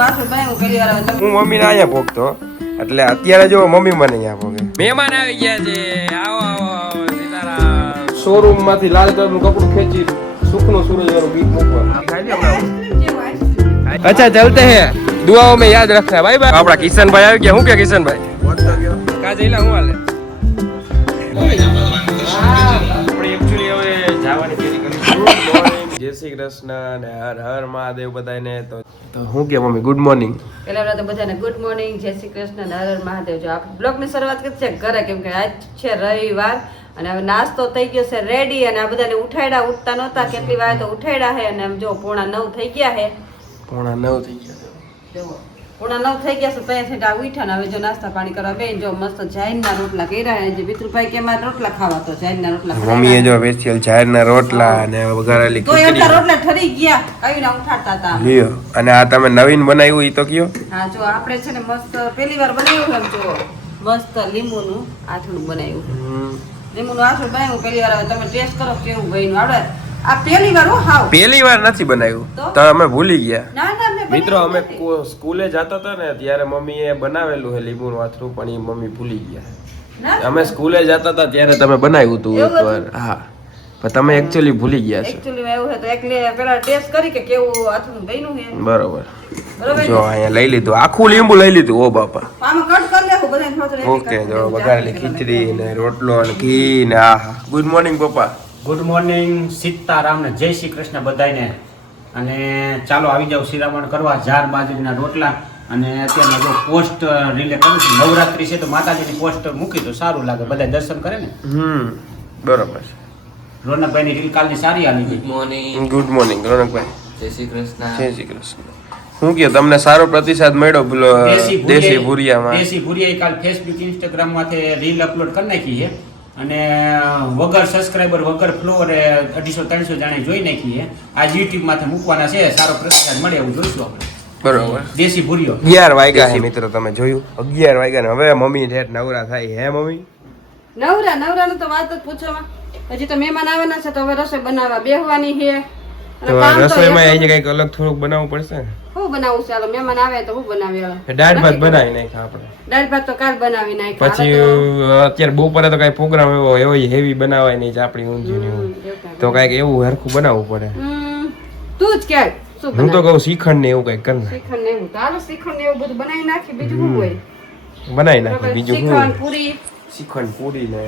હું મમ્મીને અહીંયા ભોગતો એટલે અત્યારે જો મમ્મી મને અહીંયા ભોગે. મહેમાન આવી ગયા છે. આવો આવો સીતારામ. શોરૂમ માંથી લાલ કલર નું કપડું ખેંચી સુખનો સૂરજ વાળું ગીત મૂકવા. अच्छा चलते हैं, दुआओं में याद रखना. भाई भाई આપડા કિશનભાઈ આવી ગયા. હું કે કિશનભાઈ કા જઈલા હું હાલે આપણે એક્ચ્યુઅલી હવે જવાની તૈયારી કરીશું. જય શ્રી કૃષ્ણ અને હર હર મહાદેવ બધાને. તો હું કે મમ્મી ગુડ મોર્નિંગ. પેલા તો બધાને ગુડ મોર્નિંગ, જય શ્રી કૃષ્ણ અને હર હર મહાદેવ. જો આપણે બ્લોગની શરૂઆત કરી છે ઘરે, કેમ કે આજ છે રવિવાર અને હવે નાસ્તો થઈ ગયો છે રેડી. અને આ બધાને ઉઠાડ્યા, ઉઠતા નહોતા કેટલી વાર તો ઉઠાડ્યા છે. અને આમ જો 8:45 થઈ ગયા છે. 8:45 થઈ ગયા. જો 8:45 થઈ ગયા છે. ત્યાં છે ઉઠ્યા ને હવે જો નાસ્તા પાણી કરવા બેન. જો મસ્ત જાઈનના રોટલા કર્યા. જે મિત્રુભાઈ કે મારે રોટલા ખાવા, તો જાઈનના રોટલા. મમ્મીએ જો સ્પેશિયલ જાહેરના રોટલા અને વઘારેલી તો એમના રોટલા ઠરી ગયા, કઈ ના ઉઠાડતા હતા. લ્યો. અને આ તમે નવીન બનાવ્યું ઈ તો કયો? હા જો આપણે છે ને મસ્ત પહેલી વાર બનાવ્યું એમ જો મસ્ત લીંબુનું આથણું બનાવ્યું. લીંબુનું આથણું બનાવ્યું પહેલી વાર. તમે ટેસ્ટ કરો કેવું બન્યું. આવડે આ પહેલી વાર હો. હાવ પહેલી વાર નથી બનાવ્યું તો અમે ભૂલી ગયા. ના ના મિત્રો અમે સ્કૂલે જતા હતા ને ત્યારે મમ્મીએ બનાવેલું છે લીંબુનું આથરું, પણ એ મમ્મી ભૂલી ગયા. અમે સ્કૂલે જતા હતા ત્યારે તમે બનાવ્યું હતું એકવાર. હા પણ તમે એકચ્યુઅલી ભૂલી ગયા છો. એકચ્યુઅલી એવું છે તો એકલે પેલા ટેસ્ટ કરી કે કેવું આથરું બન્યું છે. બરોબર. જો અહીંયા લઈ લીધું, આખું લીંબુ લઈ લીધું. ઓ બાપા. આમાં કટ કરી લેવું બધાને થોડું. ઓકે. જો વઘારેલી ખીચડી ને રોટલો અને ઘી ને આહા. ગુડ મોર્નિંગ પપ્પા. ગુડ મોર્નિંગ, સીતારામ ને જય શ્રી કૃષ્ણ બધાને. અને ચાલો આવી જાવ શિરામણ કરવા. જાર બાજરીના રોટલા. અને અત્યારે જો પોસ્ટ રિલે કરું છું. નવરાત્રી છે તો માતાજીની પોસ્ટ મૂકી તો સારું લાગે, બધા દર્શન કરે ને. બરોબર. રોનકભાઈની રીલ કાલની સારી આવી ગઈ. ગુડ મોર્નિંગ રોનકભાઈ. જય શ્રી કૃષ્ણ. જય શ્રી કૃષ્ણ. શું કે તમને સારો પ્રતિસાદ મળ્યો બોલો દેશી ભુરિયામાં? દેશી ભુરિયા કાલ ફેસબુક ઇન્સ્ટાગ્રામ માંથી રીલ અપલોડ કરી નાખી છે. અને વગર સબસ્ક્રાઇબર વગર ફ્લોરે 250-300 જણે જોઈ નાખી છે. આજ યુટ્યુબ માંથી મૂકવાના છે. સારો પ્રતિસાદ મળે એવું જોઈશું આપણે. બરોબર. દેશી ભુરિયો 11 વાગ્યા છે મિત્રો, તમે જોયું 11 વાગ્યા ને હવે મમ્મી ઠેઠ નવરા થાય. હે મમ્મી નવરાનું તો વાત જ પૂછવામાં. હજી તો મહેમાન આવવાના છે તો હવે રસોઈ બનાવવા બેહવાની છે. તો રસોઈમાં આજે કઈક અલગ થોડુંક બનાવવું પડશે ને. શું બનાવું? ચાલો મહેમાન આવે તો હું બનાવી. દાળ ભાત બનાવી નાખ્યા આપણે. દાળ ભાત તો કાલ બનાવી નાખ્યા. પછી અત્યારે બપોરે તો કઈ પ્રોગ્રામ એવો હેવી બનાવાય નહીં આપણી ઊંધિયું તો કઈક એવું હરખું બનાવવું પડે. તું જ કે હું તો કહું શ્રીખંડ ને એવું કઈક કર. શ્રીખંડ ને એવું ચાલો, શ્રીખંડ ને એવું બધું બનાવી નાખી. બીજું શું હોય? બનાવી નાખી. બીજું શું? શ્રીખંડ પૂરી. શ્રીખંડ પૂરી ને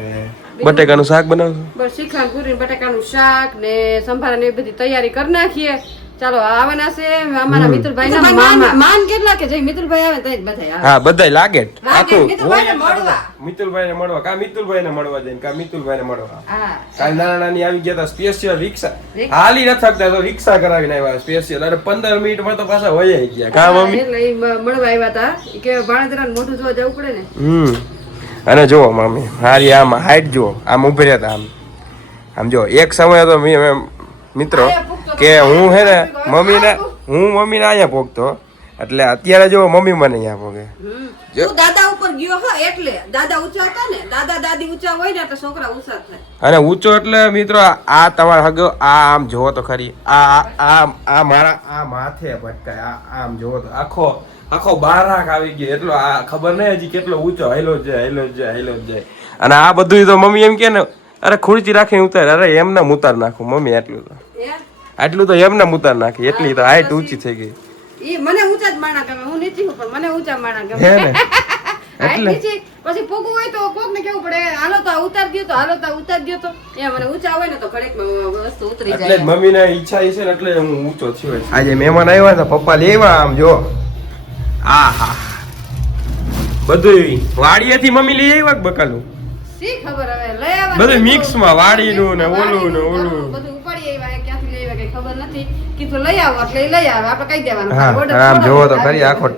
બટેકાનું શાક બનાવશું. બસ શ્રીખંડ પૂરી બટેકાનું શાક ને સંભારા ને એ બધી તૈયારી કરી નાખીએ. ચાલો આવવાના છે અમારા મિત્રભાઈ ના મામા. માન કેટલા કે જઈ મિત્રભાઈ આવે તો જ બધા આવે. હા બધાય લાગે આખું મિત્રભાઈ ને મળવા. મિતુલભાઈ ને મળવા કા મિતુલભાઈ ને મળવા જઈને કા મિતુલભાઈ ને મળવા. હા કાલ નાના નાની આવી ગયા હતા સ્પેશિયલ રિક્ષા હાલી ન શકતા તો રિક્ષા કરાવીને આવ્યા સ્પેશિયલ. અને 15 મિનિટમાં તો પાછા વહી ગયા. કા મમ્મી એટલે મળવા આવ્યા હતા કે ભાણેજરા ને મોઢું જોવા જવું પડે ને. અને જો મમ્મી હારી આમ હાઈટ જો આમ ઉભી રહેતા આમ જો એક સમય તો મિત્રો કે હું હે ને મમ્મીને અહીંયા ભોગતો એટલે અત્યારે જો મમ્મી મને અહીંયા ભોગે. તું દાદા ઉપર ગયો હા એટલે દાદા ઊંચા હતા ને. દાદા દાદી ઊંચા હોય ને એટલે છોકરા ઊંચા થાય. અને ઊંચો એટલે મિત્રો આ તમારા હગો આ આમ જોવો તો ખરી આ મારા આ માથે ભટકાય. આમ જોવો તો આખો બારાક આવી ગયો. એટલો આ ખબર નહીં હજી કેટલો ઊંચો હેલો જાય. અને આ બધું તો મમ્મી એમ કે ને અરે ખુરચી રાખીને ઉતાર. અરે એમને ઉતાર નાખું મમ્મી. આટલું તો એમને ઉતાર નાખી. એટલી તો હાઈટ ઊંચી થઈ ગઈ. ઈ મને ઊંચા જ માણા ગમે. હું નીચી હું પણ મને ઊંચા માણા ગમે. એટલે પછી પોગું હોય તો કોક ને કેવું પડે હાલો તો ઉતાર દયો તો એ મને ઊંચા હોય ને તો ઘડીક વસ્તુ ઉતરી જાય. એટલે મમ્મી ને ઈચ્છા છે ને એટલે હું ઊંચો થયો. આજે મહેમાન આવ્યા તો પપ્પા લેવા આમ જો આહા બધું વાડીએથી મમ્મી લઈ આવ્યા બકાલું. શી ખબર હવે લઈ આવ્યા બધું મિક્સ માં વાડીનું ને ઓલું બધું ઉપાડી આવ્યા. ક્યાંથી લઈ આવ્યા કઈ ખબર નથી. કીધું લઈ આવો એટલે લઈ આવે આપણે કહી દેવાનું. આમ જોવો તો ખરી આખો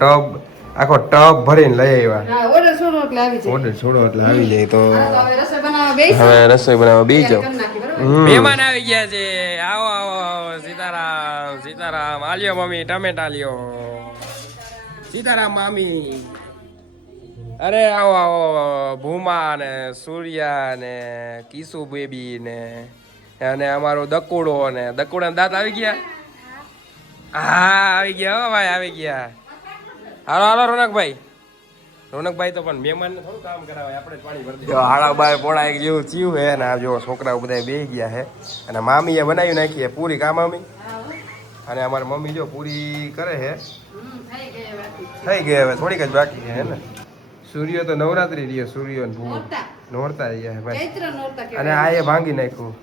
ટબ ભરીને લઈ આવ્યા. હા ઓર્ડર છોડો એટલે આવી જાય. ઓર્ડર છોડો એટલે આવી જાય. તો હવે રસોઈ બનાવવા બેસી. હવે રસોઈ બનાવવા બેસી જાઓ. મહેમાન આવી ગયા છે. આવો આવો સીતારામ. આલ્યો મમ્મી ટમેટા લ્યો. સીતારામ મામી. અરે આવો ભૂમા ને સૂર્યા ને કિસુ બેબી ને અને અમારો દકુડો ને દાંત આવી ગયા. હા આવી ગયા હો ભાઈ આવી ગયા. હાલો હાલો રોનકભાઈ તો પણ મહેમાનને થોડું કામ કરાવે આપણે જ પાણી ભરી દઈએ. હાડા બાર પોણા એક જેવું થયું હે ને આ જો છોકરાઓ બધા બેસી ગયા હે અને મામીએ બનાવી નાખી હે પૂરી કા મામી અને અમારી મમ્મી જો પૂરી કરે છે થઈ ગઈ હવે થોડીક જ બાકી છે હે ને સૂર્ય તો નવરાત્રી રહ્યો સૂર્ય ને ભૂ નોરતા રહ્યા ભાઈ અને આ એ ભાંગી નાખ્યું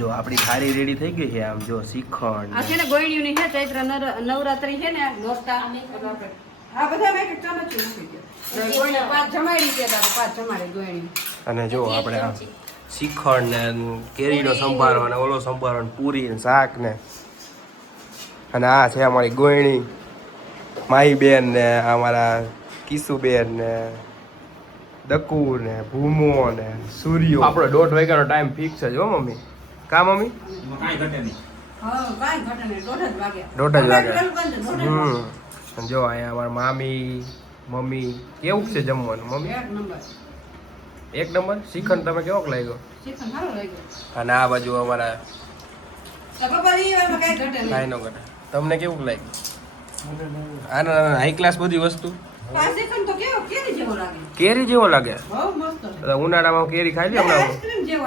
જો આપણી થાળી રેડી થઈ ગઈ છે આમ જો શ્રીખંડ આ છે ને ગોયણીની છે ચૈત્ર નવરાત્રી છે ને નોરતા આ બધા મેં એક ચમચી મૂકી દો ગોયણી પાંચ જમાડી છે દાદા પાંચ જમાડી ગોયણી અને જો આપણે આ શ્રીખંડ ને કેરીનો સંભારો અને ઓલો સંભારો ને પૂરી ને શાક ને અને આ છે અમારી ગોયણી માહીબેન ને અમારા કિશુબેન ને દકુ ને ભૂમો ને સૂર્યો આપણો 1:30 વાગ્યાનો ટાઈમ ફિક્સ જ હો મમ્મી કા મમ્મી કાંઈ ઘટે નહીં. હા કાઈ ઘટે નહીં 1:30 વાગ્યા 1:30 વાગ્યા જો અહીંયા અમારા મામી મમ્મી કેવું છે જમવાનું મમ્મી એક નંબર એક નંબર શ્રીખંડ તમે કેવો લાગ્યો ચિકન સારો લાગ્યો અને આ બાજુ અમારા બાપા ઈ એમાં કાઈ ઘટે નહીં કાંઈ ન ઘટે તમને કેવું લાગ્યું આના હાઈ ક્લાસ બધી વસ્તુ પાંચ ચિકન તો કેવો કેરી જેવો લાગે કેરી જેવો લાગે બહુ મસ્ત તો ઉનાળામાં કેરી ખાઈ લે હમણાં આઈસ્ક્રીમ જેવો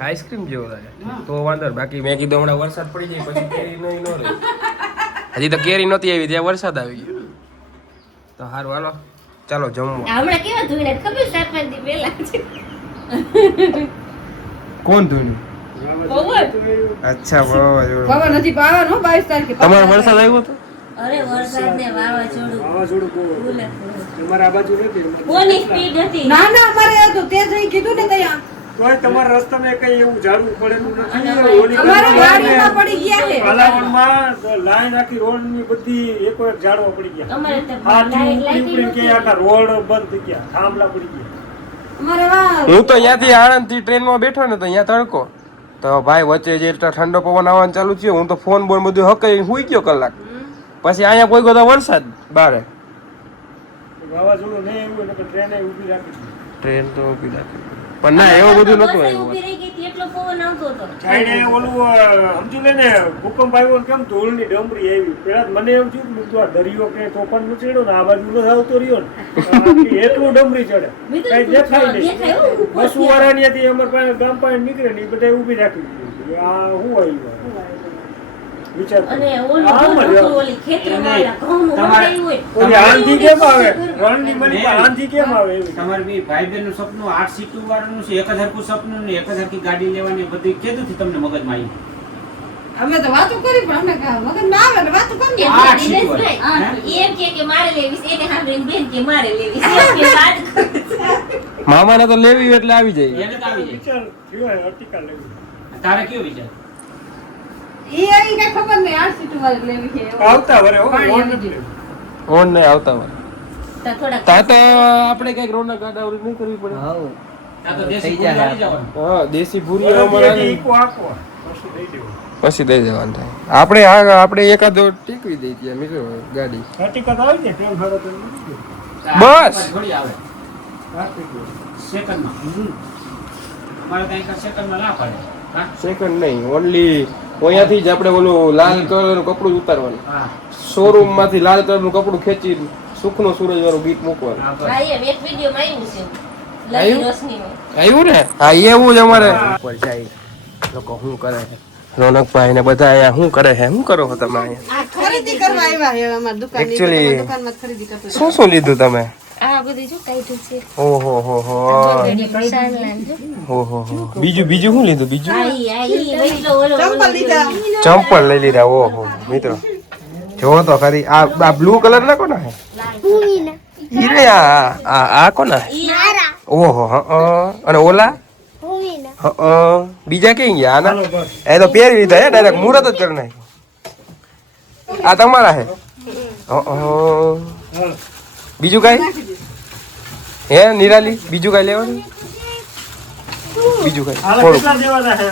આઈસ્ક્રીમ જેવો લાગે તો વાંધો નહીં. બાકી મેં કીધું હમણાં વરસાદ પડી જાય પછી કેરી નહીં ન રહે હજી તો કેરી નહોતી આવી ત્યાં વરસાદ આવી ગયો તો સારું હાલો ચાલો જમવા હમણાં કેવા ધોઈને ખબર 4-5 દી પહેલા છે કોણ ધોની પવન અચ્છા બરાબર ખબર નથી પાવાનો 22 તારીખે તમારો વરસાદ આવ્યો હતો અરે વરસાદ ને વાવાઝોડું તમારા બાજુ નથી કોની સ્પીડ હતી ના ના અમારે હતું તે જઈ કીધું ને ત્યાં તોય તમારા રસ્તામાં કઈ એવું ઝાડવું પડેલું નથી ઓલી અમારે ગાડીમાં પડી ગયા છે પાલાવણમાં લાઈન આખી રોડની બધી એકો એક ઝાડવા પડી ગયા અમારે તો આ લાઈટ ઉપડી કે આખા રોડ બંધ થઈ ગયા થાંભલા પડી ગયા અમારે વાહ હું તો અહીંયાથી આણંદ થી ટ્રેનમાં બેઠો ને તો અહીંયા તડકો તો ભાઈ વચ્ચે જે ઠંડો પવન આવવાનું ચાલુ થયો હું તો ફોન બોન બધું હકાઈ હુઈ ગયો કલાક પછી અહીંયા કોઈ ગયો વરસાદ બારે વાવાઝોડું નહીં આવ્યું એટલે ટ્રેને ઊભી રાખી દીધી. ટ્રેન તો ઊભી રાખી પણ ના એવું બધું નતું બસ આવ્યું ઊભી રહી ગઈ હતી એટલો પવન આવતો હતો જાણે ઓલું સમજી લે ને ભૂકંપ આવ્યો ને કેમ ધૂળની ડમરી આવી પેલા તો મને એમ થયું કે મેં કીધું આ દરિયો કે તોફાન નું ચડ્યો ને આ બાજુ ન આવતો રહ્યો ને આખી એટલું ડમરી ચડે મેં તો કઈ દેખાય નહીં દેખાય હો, ઉપર બસુ વાળાની અમારે પાસે ગામ પાસે નીકળે ને એ બધા ઊભી રાખી દીધી. આ શું આવ્યું વિચાર કરો. અને ઓલું આમ જ બધું ઓલી ખેતરમાં ઘઉં તમારે- વટાયું હોય ઓલી આંધી કેમ આવે રણની મની પર આંધી કેમ આવે એવી તમારે બી ભાઈ બહેનનું સપનું 8 સીટું વાળાનું છે એક જ હરખું સપનું ને એક જ હરખી ગાડી લેવાની બધી કેદુંથી તમને મગજમાં આવી અમે તો વાતો કરી પણ અમે મગજમાં આવે ને વાતો કરી એ આ દિનેશભાઈ, એમ કે મારે લેવી છે એને સાંભળીને બેન કે મારે લેવી છે એમ કે વાત કરે. મામાને તો લેવી એટલે આવી જાય એને તો આવી જાય. વિચાર થયો હોય અર્ટિકલ લેવી તારે કેવો વિચાર ઈ આઈ કઈ ખબર નહીં આ સીટ વાળી લેવી છે એવું. આવતા વરે હો પાણી ઓન આવી નથી ગયું. લેવી. ઓન નહીં આવતા હોય તો થોડાક તા તો આપણે કઈક રોનક ગાડાવડી નહીં કરવી પડે ત્યાં તો દેશી ભૂલી આવી જવાનું. હા દેશી ભૂરી બરાબર, અમારે એની ઈકો આખો. પછી દઈ દેવું. પછી દઈ જવાનું થાય આપણે એકાદો ટેકવી દઈ ત્યાં મિત્રો ગાડી અર્ટિકલ આવી જાય ટ્રેન ફરે તો નથી ગયું. બસ. થોડી આવે આર્ટિકલ. સેકન્ડમાં અમારે ત્યાં એક સેકન્ડમાં ના પડે હા? સેકન્ડ નહીં ઓનલી અહીંયાથી જ આપણે ઓલું લાલ કલરનું કપડું જ ઉતારવાનું હા શોરૂમ માંથી લાલ કલરનું કપડું ખેંચી સુખનો સૂરજ વાળું ગીત મૂકવાનું હા, બસ. હા એમ એક વિડીયોમાં આવ્યું છે આવ્યું? લલી રોશનીમાં. આવ્યું ને હા એવું જ અમારે ઉપર જાય લોકો શું કરે છે રોનકભાઈ ને બધા અહીંયા શું કરે છે શું કરો છો તમે અહીંયા આ ખરીદી કરવા આવ્યા છે અમારી દુકાનની Actually- તમારી દુકાનમાં જ ખરીદી કરતા શું શું લીધું તમે આ બધું જો કાઢ્યું છે ઓહો હો હો સાનલાન જો. ઓહો હો બીજું શું લીધું બીજું આ ઈ વૈટલો ઓલો ચંપલ લીધા ચંપલ લઈ લીધા ઓહો મિત્રો જો તો ખરી આ બ્લુ કલર ના કોના હે ઈ રે આ કોના ઓહો અને ઓલા બીજા કઈ ગયા આના એ તો પહેરી લીધા હે ડાયરેક્ટ મુહૂર્ત જ કરી નાખ્યું આ તમારા હે બીજું કઈ હે નિરાલી બીજું કઈ લેવાનું બીજું કઈ હાલે થોડું કેટલા દેવાના છે?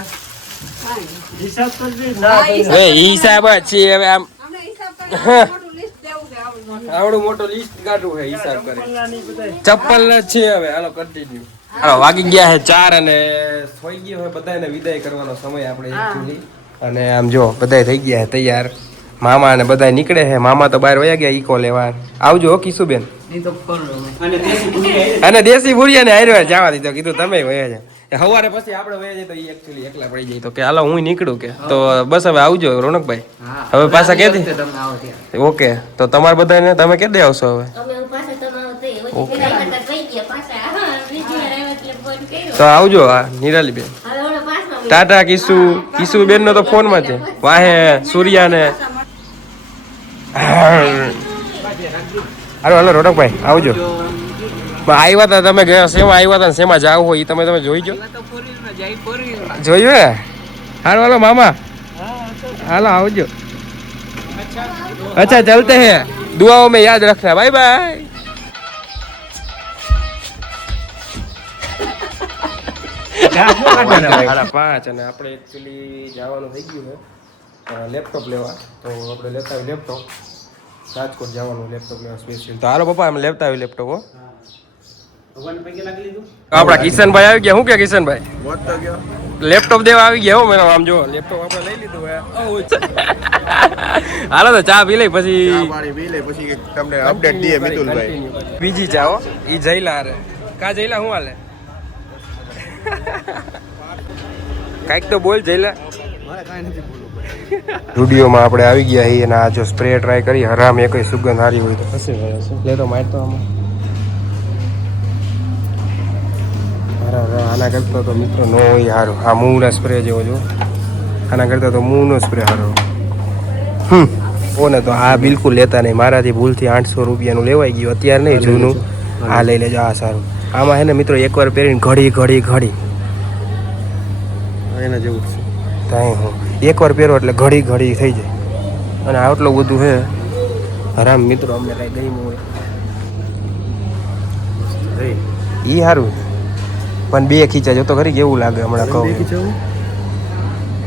હિસાબ કરજે. ના ભાઈ. એ હિસાબ જ છે હવે આમ અમને હિસાબ કરીને મોટું લિસ્ટ દેવું છે આવડું મોટું. આવડું મોટો લિસ્ટ કાઢવું છે હિસાબ કરે ચપ્પલના ની બધાય. ચપ્પલ જ છે હવે હાલો કન્ટિન્યુ હાલો વાગી ગયા છે 4 અને થઈ ગયો હવે બધાને વિદાય કરવાનો સમય આપણે actually. અને આમ જો બધાય થઈ ગયા છે તૈયાર મામા અને બધા નીકળે છે. મામા તો બહાર વયા ગયા ઈકો લેવા. આવજો હો કિશુબેન. અને દેશી ભૂંડિયા અને દેશી ભુરિયા ને હાર્યો જવા દીધો. કીધું તમે વયા જાઓ. સવારે પછી આપણે વયા જઈએ તો ઈ actually એકલા પડી જાય તો કે હાલો હું નીકળું કે તો બસ હવે આવજો રોનકભાઈ. હવે પાછા કેદી ઓકે તો તમારે બધાને તમે કેદી આવશો હવે? અમે પાછા તમે આવતે ઓછી પેલા કરતા કઈ ગયા પાછા હા બીજી વાર આવ્યા એટલે ફોન કર્યો તો આવજો. હા નિરાલી બેન હવે ઓલો પાછો ટાટા કિશુ બેન નો તો ફોન માં છે. વાહે સૂર્યા ને હાલો હાલો રોનકભાઈ આવજો. આવ્યા હતા તમે ગયા શેમાં આવ્યા હતા ને શેમાં જાવ હોય એ તમે જોઈ જો જોયું હે. હાલો હાલો મામા હાલો આવજો. अच्छा चलते हैं दुआओं में याद रखना बाय बाय. પાંચ અને આપણે એકચ્યુઅલી જવાનું થઈ ગયું છે લેપટોપ લેવા. તો આપણે લેતા આવી લેપટોપ. રાજકોટ જવાનું લેપટોપ લેવા સ્પેશિયલ. તો હાલો પપ્પા અમે લેતા આવી લેપટોપ. હો આપડા કિશનભાઈ આવી ગયા. શું કે કિશનભાઈ લેપટોપ દેવા આવી ગયા. હો મેડમ આમ જો લેપટોપ આપણે લઈ લીધું હે. હાલો તો ચા પી લઈ પછી તમને અપડેટ દઈએ મિતુલભાઈ. બીજી ચા હો ઈ જઈલા રે કા જઈલા હું હાલે કાઈક તો બોલ જઈલા. સ્ટુડિયોમાં આપણે આવી ગયા છીએ અને આ જો સ્પ્રે ટ્રાય કરી હરામ એ કઈ સુગંધ સારી હોય તો હશે લે તો માર તો આમાં આના કરતા તો મિત્રો નો હોય સારું. આ મૂળના સ્પ્રે જેવો જો આના કરતા તો મૂળનો સ્પ્રે સારો. ઓને તો આ બિલકુલ લેતા નહીં. મારાથી ભૂલથી 800 રૂપિયાનું લેવાઈ ગયું. અત્યારે નહીં જૂનું. આ લઈ લેજો. આ સારું. આમાં છે ને મિત્રો એકવાર પહેરીને ઘડી એના જેવું જ છે. કાંઈ હું એકવાર પહેરો એટલે ઘડી થઈ જાય. અને આટલું બધું છે હરામ મિત્રો. અમને કાંઈ ગમ્યું હોય એ સારું. પણ બે ખીચા જો તો ખરી કેવું લાગે હમણાં કહું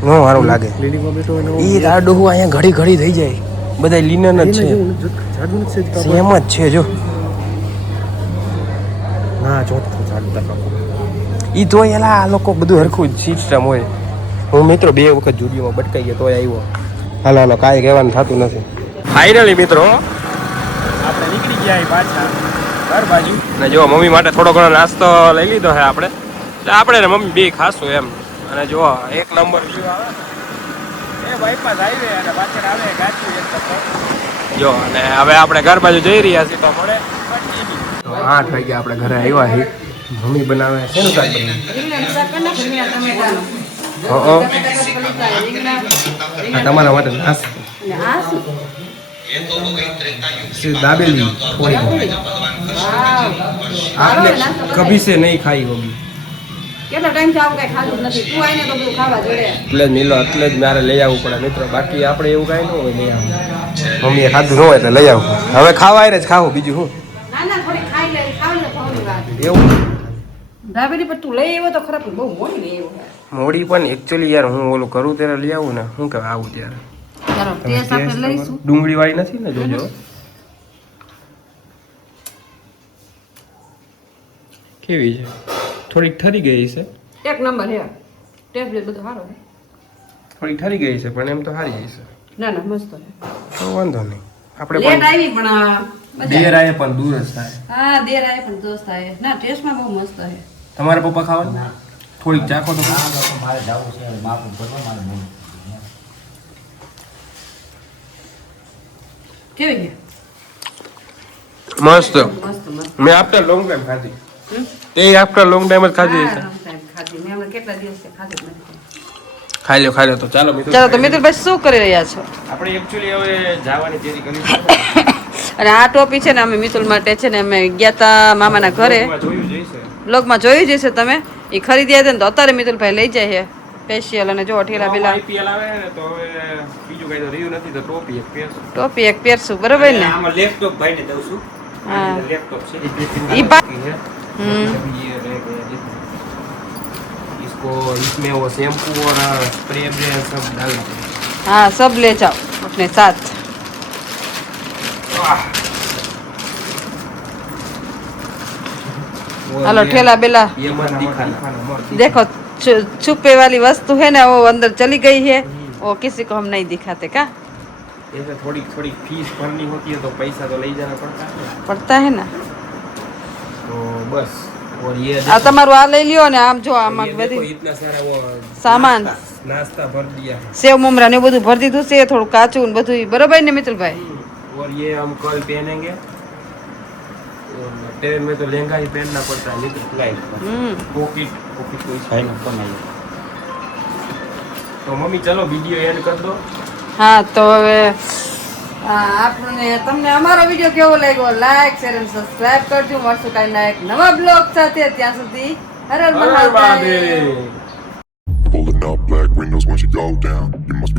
નો સારું લાગે. એ આડું અહીંયા ઘડી થઈ જાય. બધા લીનન જ છે સેમ જ છે જો. ના જો ઈ તો એલા આ લોકો બધું હરખું સિસ્ટમ હોય. હું મિત્રો 2 વખત જુડીઓમાં બટકાઈ ગયો તોય આવ્યો. હાલો કાંઈ કહેવાનું થતું નથી. ફાઇનલી મિત્રો આપણે નીકળી ગયા પાછા ઘર બાજુ. ને જો મમ્મી માટે થોડો ઘણો નાસ્તો લઈ લીધો છે આપણે. એટલે આપણે ને મમ્મી બે ખાશું એમ. અને જો એક નંબર વ્યૂ આવે એ બાયપાસ હાઈવે અને પાછળ આવે ગાડી જો. અને હવે આપણે ઘર બાજુ જઈ રહ્યા છીએ તો મળે 8 વાગ્યા આપણે ઘરે આવ્યા છીએ. મમ્મી બનાવે શેનું શાક તમારા માટે નાસ્તો દાબેલી आपने कभी से नहीं खाई होगी. કેટલો ટાઈમ થી આવું કઈ ખાધું નથી. તું આઈને તો બધું ખાવા જોડે. એટલે જ મિલો એટલે જ મારે લઈ આવવું પડે મિત્રો. બાકી આપણે એવું કાંઈ ન હોય લઈ આવું. મમ્મીએ ખાધું ન હોય એટલે લઈ આવું. હવે ખાવા જ ખાવું બીજું શું. ના થોડી ખાઈ લે. ખાવાની ભાવની વાત એવું દાબેલી પર તું લઈ આવ્યો તો ખરાબ બહુ મોડી લઈ આવ્યો. મોડી પણ એકચ્યુઅલી યાર હું ઓલું કરું ત્યારે લઈ આવું ને. શું કહેવાય આવું ત્યારે ચાલો ટેસ્ટ આપણે લઈશું. ડુંગળી વાળી નથી ને જોજો. કેવી છે? થોડીક ઠરી ગઈ છે. એક નંબર હે. ટેસ્ટ બધું સારો છે. થોડીક ઠરી ગઈ છે પણ એમ તો સારી છે. ના મસ્ત છે. તો વાંધો નહીં. આપણે લેટ આવી પણ દેર આયે પણ દૂર જ થાય. હા દેર આવે પણ દોસ્ત થાય. ના ટેસ્ટમાં બહુ મસ્ત છે. તમારા પપ્પા ખાવાનું થોડીક ચાખો તો મારે જવું છે માફું ભરવા મારે નહીં. કેવી છે? મસ્ત. મસ્ત મેં આફ્ટર લોંગ ટાઈમ ખાધી. તે આફ્ટર લોંગ ટાઈમ જ ખાધી છે. ખાધી મેં હમણાં કેટલા દિવસથી ખાધી જ નથી. ખાઈ લો તો ચાલો મિત્રો. ચાલો તો મિત્રભાઈ શું કરી રહ્યા છો? આપણે એકચ્યુઅલી હવે જવાની તૈયારી કરી છે. અને આ ટોપી છે ને અમે મિતુલ માટે છે ને અમે ગયા તા મામાના ઘરે. જોયું જઈશે. બ્લોગમાં જોયું જ હશે તમે. એ ખરીદ્યા હતા ને તો અત્યારે મિતુલભાઈ લઈ જાય છે સ્પેશિયલ. અને જો ઠેલા પેલા IPL આવે ને તો હવે બીજું કઈ તો રહ્યું નથી તો ટોપી એક પહેરશું. ટોપી એક પહેરશું બરોબર ને. આમાં લેપટોપ ભાઈને દઉં છું. હા લેપટોપ છે ઈ इसको इसमें वो शैम्पू और स्प्रे ब्रे सब डालना है. हाँ सब ले जाओ अपने साथ. हेलो ठेला बेला ये मत दिखाना. देखो छुपे वाली वस्तु है ना वो अंदर चली गई है. वो किसी को हम नहीं दिखाते का. ऐसे थोड़ी थोड़ी फीस भरनी होती है तो पैसा तो ले जाना पड़ता है પડતા હે ને तो बस और ये આ તમારું આ લઈ લ્યો ને આમ જો ये આમાં देखो બધી इतना सारा वो सामान। नाश्ता भर दिया है સેવ મમરા ને એવું બધું ભરી દીધું છે થોડું કાચું ને બધું બરોબર ને મિત્રભાઈ और ये हम कल पहनेंगे और ट्रेन में तो लहंगा ही पहनना पड़ता है नहीं तो फ्लाइट पर पॉकेट पॉकेट कोई ભાઈનો ફોન આવ્યો. तो मम्मी चलो वीडियो एंड कर दो હા તો હવે આપણને તમને અમારો વિડીયો કેવો લાગ્યો લાઈક શેર અને સબસ્ક્રાઇબ કરજો મળશું કાલના એક નવા બ્લોગ સાથે ત્યાં સુધી Har Har Mahadev Mahadev Pulling up black windows once you go down. You must be